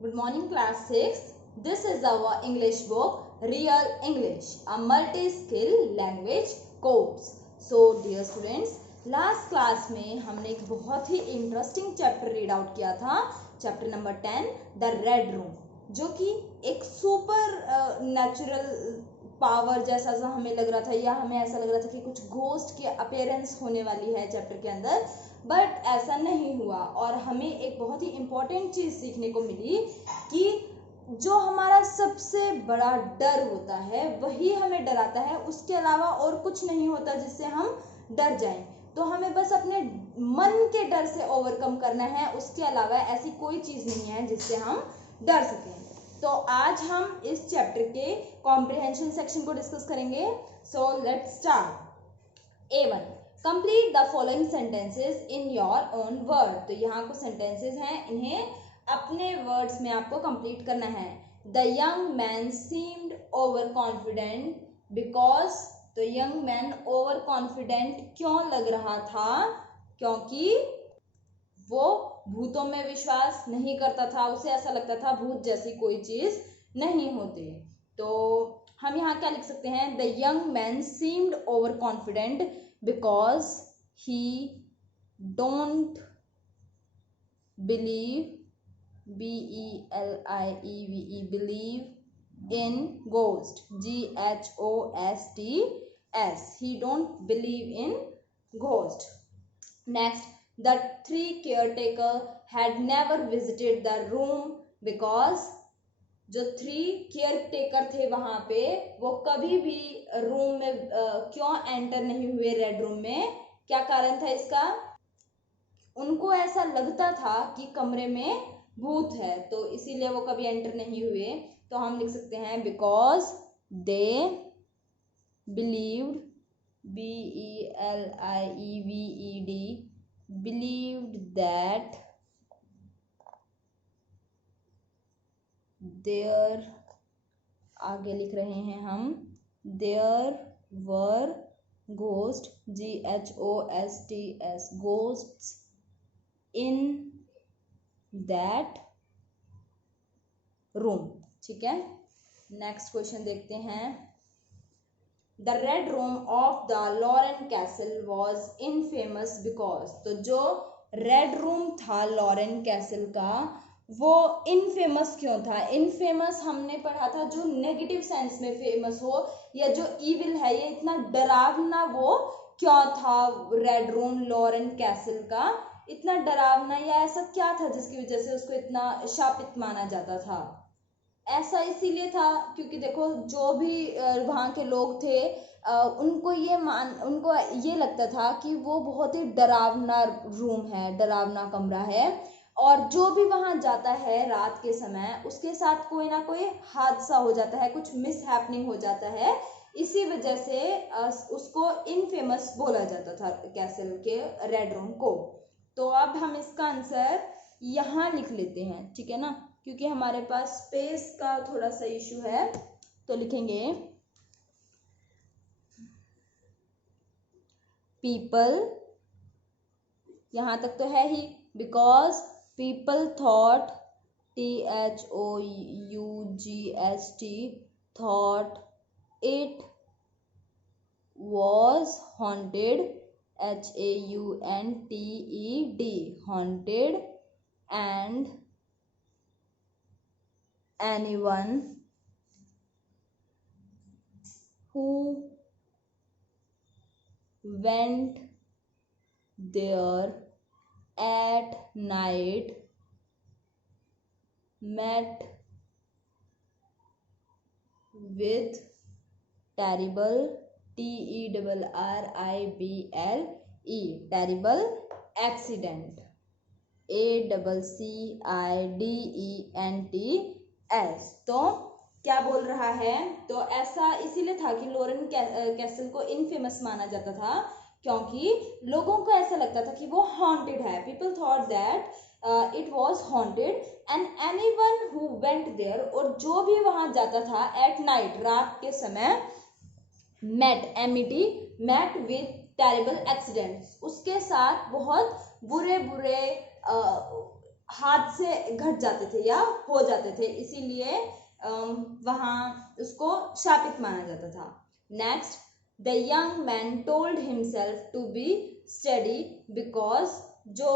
Good morning, class 6. This is our English book, Real English, a multi-skill language course. So, dear students, last class में हमने एक बहुत ही interesting chapter read out किया था, chapter number 10, the red room, जो कि एक super natural power जैसा सा हमें लग रहा था, या हमें ऐसा लग रहा था कि कुछ घोस्ट की अपीयरेंस होने वाली है चैप्टर के अंदर, बट ऐसा नहीं हुआ। और हमें एक बहुत ही इम्पोर्टेंट चीज सीखने को मिली कि जो हमारा सबसे बड़ा डर होता है वही हमें डराता है, उसके अलावा और कुछ नहीं होता जिससे हम डर जाएं। तो हमें बस अपने मन के डर से ओवरकम करना है, उसके अलावा ऐसी कोई चीज नहीं है जिससे हम डर सकें। तो आज हम इस चैप्टर के कॉम्प्रिहेंशन सेक्शन को डिस्कस करेंगे। So let's start. A1, complete the following sentences in your own word. तो यहाँ कुछ सेंटेंसेस हैं, इन्हें अपने वर्ड्स में आपको कंप्लीट करना है। The young man seemed over confident because, तो यंग मैन ओवर कॉन्फिडेंट क्यों लग रहा था? क्योंकि वो भूतों में विश्वास नहीं करता था, उसे ऐसा लगता था भूत जैसी कोई चीज नहीं होती। तो हम यहाँ क्या लिख सकते हैं? The young man seemed over confident because he don't believe, B-E-L-I-E-V-E, believe in ghost, G-H-O-S-T-S, he don't believe in ghost. Next, the three caretaker had never visited the room because, जो 3 केयर टेकर थे वहां पे, वो कभी भी room में क्यों enter नहीं हुए? रेड रूम में क्या कारण था इसका? उनको ऐसा लगता था कि कमरे में भूत है, तो इसीलिए वो कभी एंटर नहीं हुए। तो हम लिख सकते हैं because they believed, B-E-L-I-E-V-E-D, believed that there, आगे लिख रहे हैं हम, there were ghost, G-H-O-S-T-S, ghosts in that room. ठीक है, नेक्स्ट क्वेश्चन देखते हैं। The red room of the Lauren castle was infamous because, तो जो रेड रूम था लॉरेन कैसल का, वो इनफेमस क्यों था? इनफेमस हमने पढ़ा था जो नेगेटिव सेंस में फेमस हो, या जो इविल है, ये इतना डरावना वो क्यों था? रेड रूम लॉरेन कैसल का इतना डरावना, या ऐसा क्या था जिसकी वजह से उसको इतना शापित माना जाता था? ऐसा इसीलिए था क्योंकि देखो, जो भी वहाँ के लोग थे, उनको ये लगता था कि वो बहुत ही डरावना रूम है, डरावना कमरा है, और जो भी वहां जाता है रात के समय उसके साथ कोई ना कोई हादसा हो जाता है, कुछ मिस हैपनिंग हो जाता है। इसी वजह से उसको इनफेमस बोला जाता था कैसल के रेड रूम को। तो अब हम इसका आंसर यहाँ लिख लेते हैं, ठीक है ना, क्योंकि हमारे पास स्पेस का थोड़ा सा इशू है। तो लिखेंगे पीपल, यहां तक तो है ही, because people thought, THOUGHT, thought it was haunted, HAUNTED, haunted, and anyone who went there at night met with terrible, TERRIBLE, terrible accident, ACCIDENTS। तो क्या बोल रहा है? तो ऐसा इसीलिए था कि लॉरेन कैसल को इनफेमस माना जाता था क्योंकि लोगों को ऐसा लगता था कि वो हॉन्टेड है। People thought that it was haunted and anyone who went there, और जो भी वहां जाता था एट नाइट, रात के समय, met, MET, met with terrible accidents, उसके साथ बहुत बुरे बुरे हाथ से घट जाते थे या हो जाते थे, इसीलिए वहां उसको शापित माना जाता था। Next, the young man told himself to be study because, जो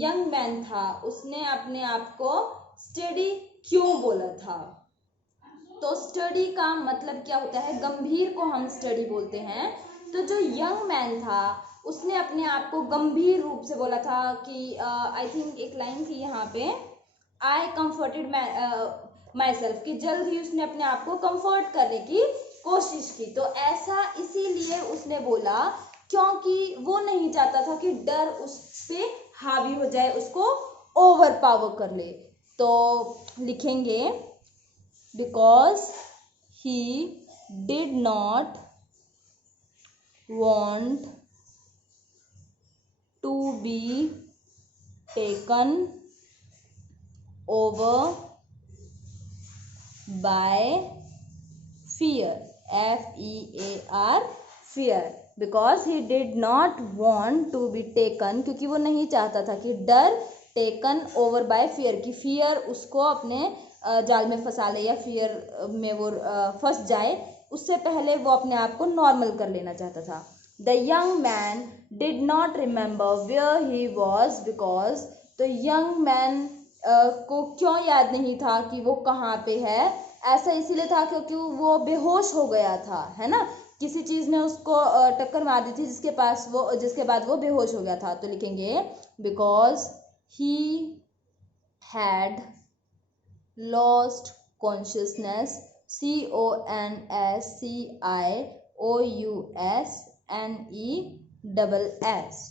यंग मैन था उसने अपने आप को स्टडी क्यों बोला था? तो स्टडी का मतलब क्या होता है? गंभीर को हम स्टडी बोलते हैं। तो जो यंग मैन था उसने अपने आप को गंभीर रूप से बोला था कि आई थिंक एक लाइन थी यहाँ पे, आई कंफर्टेड माई सेल्फ, कि जल्द ही उसने अपने आप को कंफर्ट करने की कोशिश की। तो ऐसा इसीलिए उसने बोला क्योंकि वो नहीं चाहता था कि डर उस पे हावी हो जाए, उसको ओवर पावर कर ले। तो लिखेंगे because he did not want to be taken over by fear, F-E-A-R, fear, because he did not want to be taken, क्योंकि वो नहीं चाहता था कि डर टेकन ओवर बाय फियर, की फियर उसको अपने जाल में फंसा ले या फियर में वो फंस जाए, उससे पहले वो अपने आप को नॉर्मल कर लेना चाहता था। The young man did not remember where he was because, तो यंग मैन को क्यों याद नहीं था कि वो कहाँ पे है? ऐसा इसीलिए था क्योंकि वो बेहोश हो गया था, है ना, किसी चीज ने उसको टक्कर मार दी थी जिसके बाद वो बेहोश हो गया था। तो लिखेंगे because he had lost consciousness, CONSCIOUSNESS,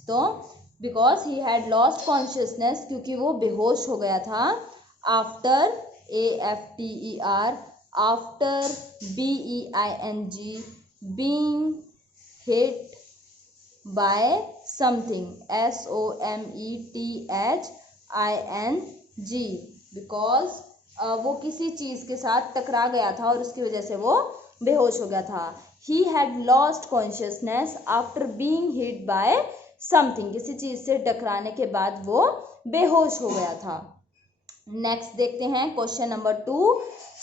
तो because he had lost consciousness, क्योंकि वो बेहोश हो गया था, after AFTER, after BEING, being hit by something, SOMETHING, because वो किसी चीज के साथ टकरा गया था और उसकी वजह से वो बेहोश हो गया था। He had lost consciousness after being hit by something, किसी चीज से टकराने के बाद वो बेहोश हो गया था। नेक्स्ट देखते हैं question number 2,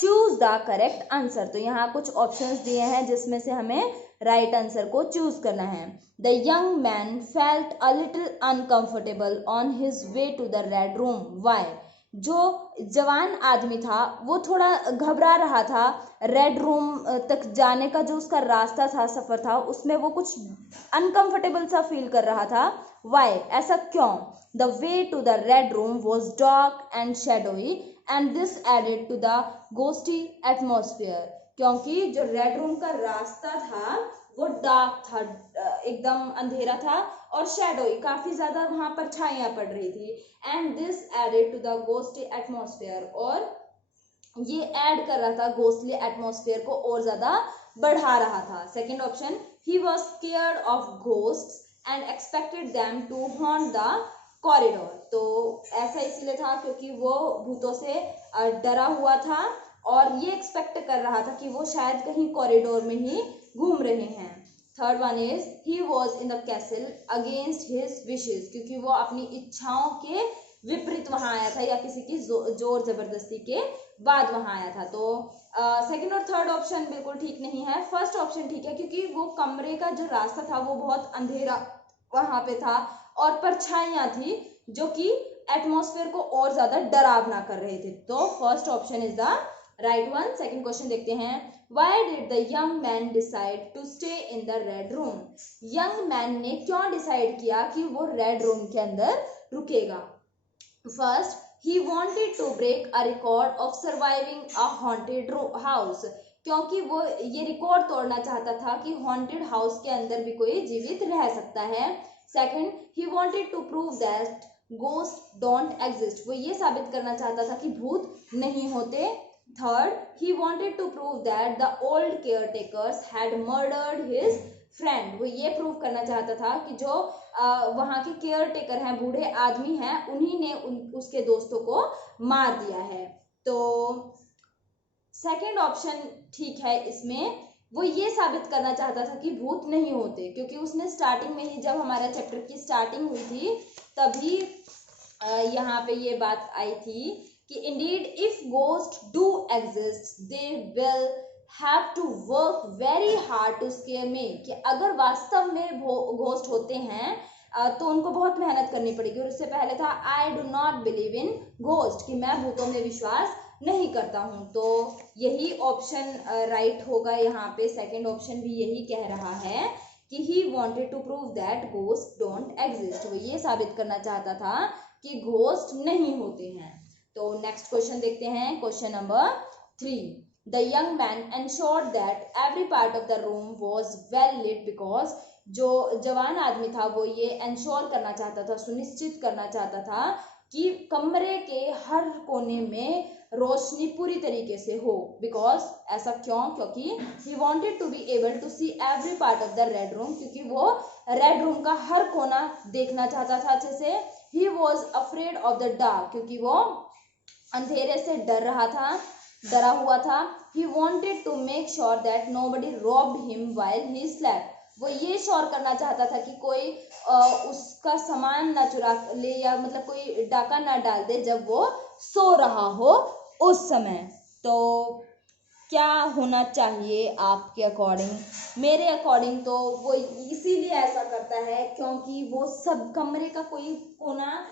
choose the correct answer. तो यहाँ कुछ ऑप्शंस दिए हैं जिसमें से हमें राइट आंसर को चूज करना है। The young man felt a little uncomfortable on his way to the red room, why, जो जवान आदमी था वो थोड़ा घबरा रहा था रेड रूम तक जाने का, जो उसका रास्ता था, सफर था, उसमें वो कुछ अनकंफर्टेबल सा फील कर रहा था। वाई, ऐसा क्यों? The way to the red room was dark and shadowy and this added to the घोस्टी एटमोस्फियर, क्योंकि जो रेड रूम का रास्ता था वो डार्क था, एकदम अंधेरा था, और शैडोई, काफी ज्यादा वहां पर छाइयां पड़ रही थी। And this added to the घोस्टी एटमोस्फियर, और ये ऐड कर रहा था घोस्टली एटमोस्फियर को और ज्यादा बढ़ा रहा था। Second option, he was scared of ghosts and expected them to haunt the corridor, तो ऐसा इसलिए था क्योंकि वो भूतों से डरा हुआ था और ये एक्सपेक्ट कर रहा था कि वो शायद कहीं कॉरिडोर में ही घूम रहे हैं। Third one is he was in the castle against his wishes, क्योंकि वो अपनी इच्छाओं के विपरीत वहां आया था या किसी की जोर जबरदस्ती के बाद वहां आया था। तो सेकंड और थर्ड ऑप्शन बिल्कुल ठीक नहीं है। फर्स्ट ऑप्शन ठीक है क्योंकि वो कमरे का जो रास्ता था वो बहुत अंधेरा वहां पे था और परछाइयां थी जो कि एटमॉस्फेयर को और ज्यादा डरावना कर रहे थे। तो first option is the right one. Second question देखते हैं, why did the young man decide to stay in the red room, young man ने क्यों डिसाइड किया कि वो रेड रूम के अंदर रुकेगा। First, he wanted to break a record of surviving a haunted house, क्योंकि वो ये रिकॉर्ड तोड़ना चाहता था कि हॉन्टेड हाउस के अंदर भी कोई जीवित रह सकता है। Second, he wanted to prove that ghosts don't exist, वो ये साबित करना चाहता था कि भूत नहीं होते। Third, he wanted to prove that the old caretakers had murdered his friend, वो ये प्रूव करना चाहता था कि जो वहां के केयर टेकर हैं, बूढ़े आदमी हैं, उन्हीं ने उसके दोस्तों को मार दिया है। तो सेकंड ऑप्शन ठीक है इसमें, वो ये साबित करना चाहता था कि भूत नहीं होते, क्योंकि उसने स्टार्टिंग में ही, जब हमारे चैप्टर की स्टार्टिंग हुई थी तभी यहाँ पे ये बात आई थी कि indeed if ghost do exist they will have to work very hard to scare me, कि अगर वास्तव में घोस्ट होते हैं तो उनको बहुत मेहनत करनी पड़ेगी। और उससे पहले था I do not believe in ghost, कि मैं भूतों में विश्वास नहीं करता हूँ। तो यही ऑप्शन राइट होगा यहाँ पे। सेकंड ऑप्शन भी यही कह रहा है कि he wanted to prove that ghost don't exist, वो ये साबित करना चाहता था कि घोस्ट नहीं होते हैं। तो नेक्स्ट क्वेश्चन देखते हैं, question number 3। The young man ensured that every part of the room was well lit because, जो जवान आदमी था वो ये एंश्योर करना चाहता था, सुनिश्चित करना चाहता था कि कमरे के हर कोने में रोशनी पूरी तरीके से हो। बिकॉज, ऐसा क्यों? क्योंकि he wanted to be able to see every part of the red room, क्योंकि वो रेड रूम का हर कोना देखना चाहता था अच्छे से। He was afraid of the dark, क्योंकि वो अंधेरे से डरा हुआ था। He wanted to make sure that nobody robbed him while he slept, वो ये श्योर करना चाहता था कि कोई उसका सामान ना चुरा ले, या मतलब कोई डाका ना डाल दे जब वो सो रहा हो उस समय। तो क्या होना चाहिए आपके अकॉर्डिंग? मेरे अकॉर्डिंग तो वो इसीलिए ऐसा करता है क्योंकि वो सब कमरे का कोई कोना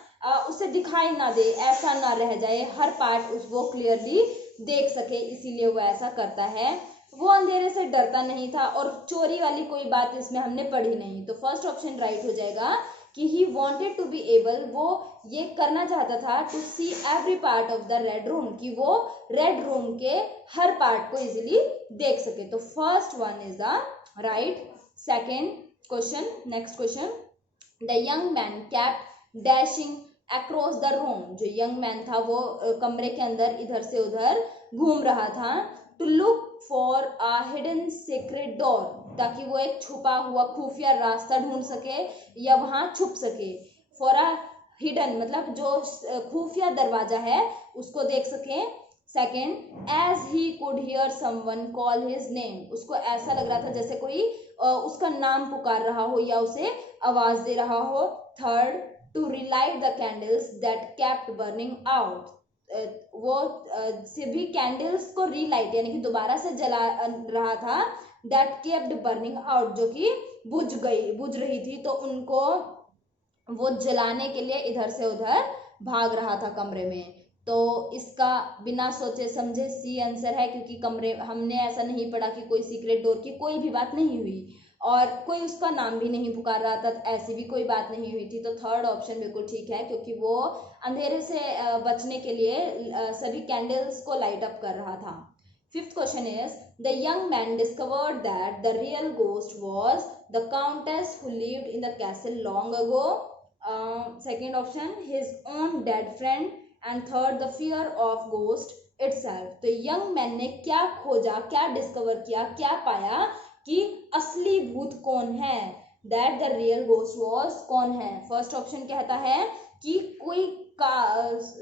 उसे दिखाई ना दे, ऐसा ना रह जाए, हर पार्ट उसको क्लियरली देख सके, इसीलिए वो ऐसा करता है। वो अंधेरे से डरता नहीं था, और चोरी वाली कोई बात इसमें हमने पढ़ी नहीं। तो फर्स्ट ऑप्शन राइट हो जाएगा कि he wanted to be able, वो ये करना चाहता था to see every part of the red room, कि वो रेड रूम के हर पार्ट को इजिली देख सके। तो first one is the right. Second question, next question. The young man kept dashing across the room, जो यंग मैन था वो कमरे के अंदर इधर से उधर घूम रहा था। To look for a hidden secret door, ताकि वो एक छुपा हुआ खुफिया रास्ता ढूंढ सके या वहां छुप सके। फॉर अ हिडन मतलब जो खुफिया दरवाजा है उसको देख सके। Second, as he could hear someone call his name, उसको ऐसा लग रहा था जैसे कोई उसका नाम पुकार रहा हो या उसे आवाज दे रहा हो। Third, to relight the candles that kept burning out, वो सभी कैंडल्स को रीलाइट यानी कि दोबारा से जला रहा था। दैट केप्ट बर्निंग आउट, जो कि बुझ रही थी, तो उनको वो जलाने के लिए इधर से उधर भाग रहा था कमरे में। तो इसका बिना सोचे समझे सी आंसर है, क्योंकि कमरे हमने ऐसा नहीं पढ़ा कि कोई सीक्रेट डोर की कोई भी बात नहीं हुई और कोई उसका नाम भी नहीं पुकार रहा था, ऐसी भी कोई बात नहीं हुई थी। तो थर्ड ऑप्शन बिल्कुल ठीक है, क्योंकि वो अंधेरे से बचने के लिए सभी कैंडल्स को लाइट अप कर रहा था। Fifth question is, the young man discovered that the real ghost was the countess who lived in the castle long ago. Second option, his own dead friend. And third, the fear of ghost itself. तो young man ने क्या खोजा, क्या discover किया, क्या पाया कि असली भूत कौन है, that the real ghost was कौन है। फर्स्ट ऑप्शन कहता है कि कोई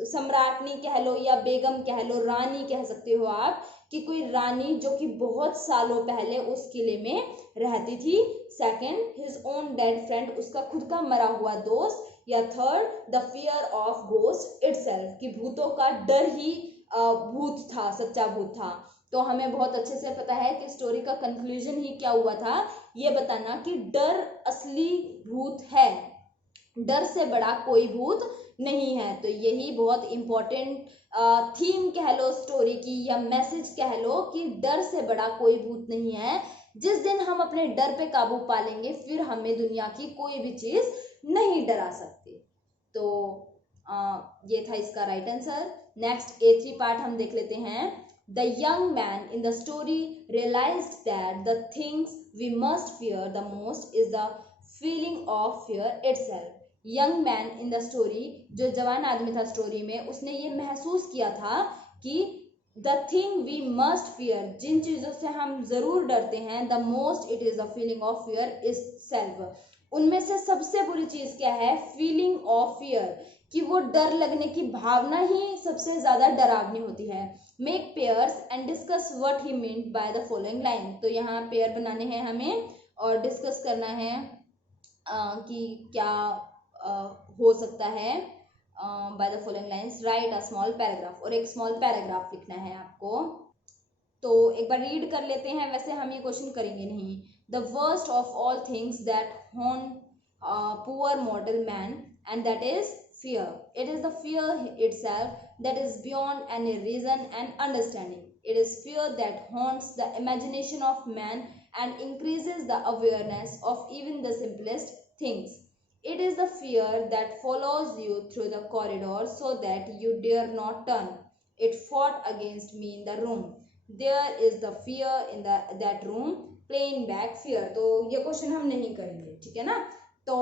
सम्राटनी कह लो या बेगम कह लो, रानी कह सकते हो आप, कि कोई रानी जो कि बहुत सालों पहले उस किले में रहती थी। Second, his own dead friend, उसका खुद का मरा हुआ दोस्त। या third, the fear of ghost itself, कि भूतों का डर ही भूत था, सच्चा भूत था। तो हमें बहुत अच्छे से पता है कि स्टोरी का कंक्लूजन ही क्या हुआ था, ये बताना कि डर असली भूत है, डर से बड़ा कोई भूत नहीं है। तो यही बहुत इंपॉर्टेंट थीम कह लो स्टोरी की, या मैसेज कह लो कि डर से बड़ा कोई भूत नहीं है। जिस दिन हम अपने डर पे काबू पा लेंगे फिर हमें दुनिया की कोई भी चीज नहीं डरा सकती। तो ये था इसका right answer. Next A3 part हम देख लेते हैं। The young man in the story realized that the things we must fear the most is the feeling of fear itself. Young man in the story, जो जवान आदमी था story में, उसने ये महसूस किया था कि the thing we must fear, जिन चीजों से हम जरूर डरते हैं, the most it is the feeling of fear itself. उनमें से सबसे बुरी चीज क्या है? feeling of fear, कि वो डर लगने की भावना ही सबसे ज्यादा डरावनी होती है। Make pairs and discuss what he meant by the following line. तो यहाँ पेयर बनाने हैं हमें और डिस्कस करना है कि क्या हो सकता है by the following lines right a small paragraph, और एक स्मॉल पैराग्राफ लिखना है आपको। तो एक बार रीड कर लेते हैं, वैसे हम ये क्वेश्चन करेंगे नहीं। The worst of all things that haunt poor मॉर्टल man and that is fear. It is the fear itself that is beyond any reason and understanding. It is fear that haunts the imagination of man and increases the awareness of even the simplest things. It is the fear that follows you through the corridor so that you dare not turn. It fought against me in the room. There is the fear in that room playing back fear. तो ये question हम नहीं करेंगे, ठीक है ना। तो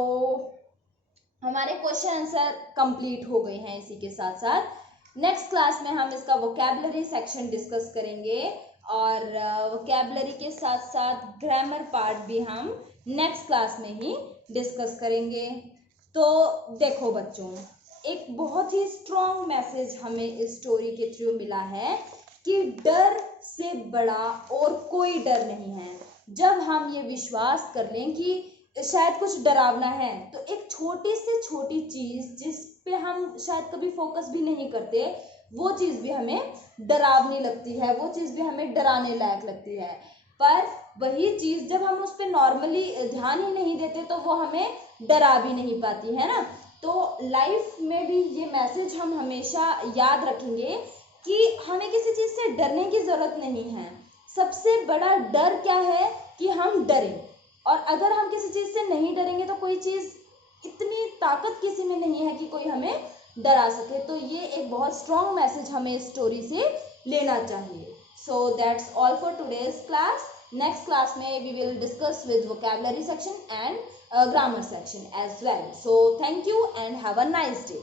हमारे क्वेश्चन आंसर कंप्लीट हो गए हैं। इसी के साथ साथ नेक्स्ट क्लास में हम इसका वोकैबुलरी सेक्शन डिस्कस करेंगे, और वोकैबुलरी के साथ साथ ग्रामर पार्ट भी हम नेक्स्ट क्लास में ही डिस्कस करेंगे। तो देखो बच्चों, एक बहुत ही स्ट्रॉन्ग मैसेज हमें इस स्टोरी के थ्रू मिला है कि डर से बड़ा और कोई डर नहीं है। जब हम ये विश्वास कर लें कि शायद कुछ डरावना है, तो एक छोटी से छोटी चीज जिस पे हम शायद कभी फोकस भी नहीं करते, वो चीज भी हमें डरावनी लगती है, वो चीज भी हमें डराने लायक लगती है। पर वही चीज जब हम उस पर नॉर्मली ध्यान ही नहीं देते तो वो हमें डरा भी नहीं पाती है ना। तो लाइफ में भी ये मैसेज हम हमेशा याद रखेंगे कि हमें किसी चीज से डरने की जरूरत नहीं है। सबसे बड़ा डर क्या है कि हम डरें, और अगर हम किसी चीज से नहीं डरेंगे तो कोई चीज, इतनी ताकत किसी में नहीं है कि कोई हमें डरा सके। तो ये एक बहुत स्ट्रॉन्ग मैसेज हमें इस स्टोरी से लेना चाहिए। So that's all for today's class. Next class में we will discuss with vocabulary section and grammar section as well. So thank you and have a nice day.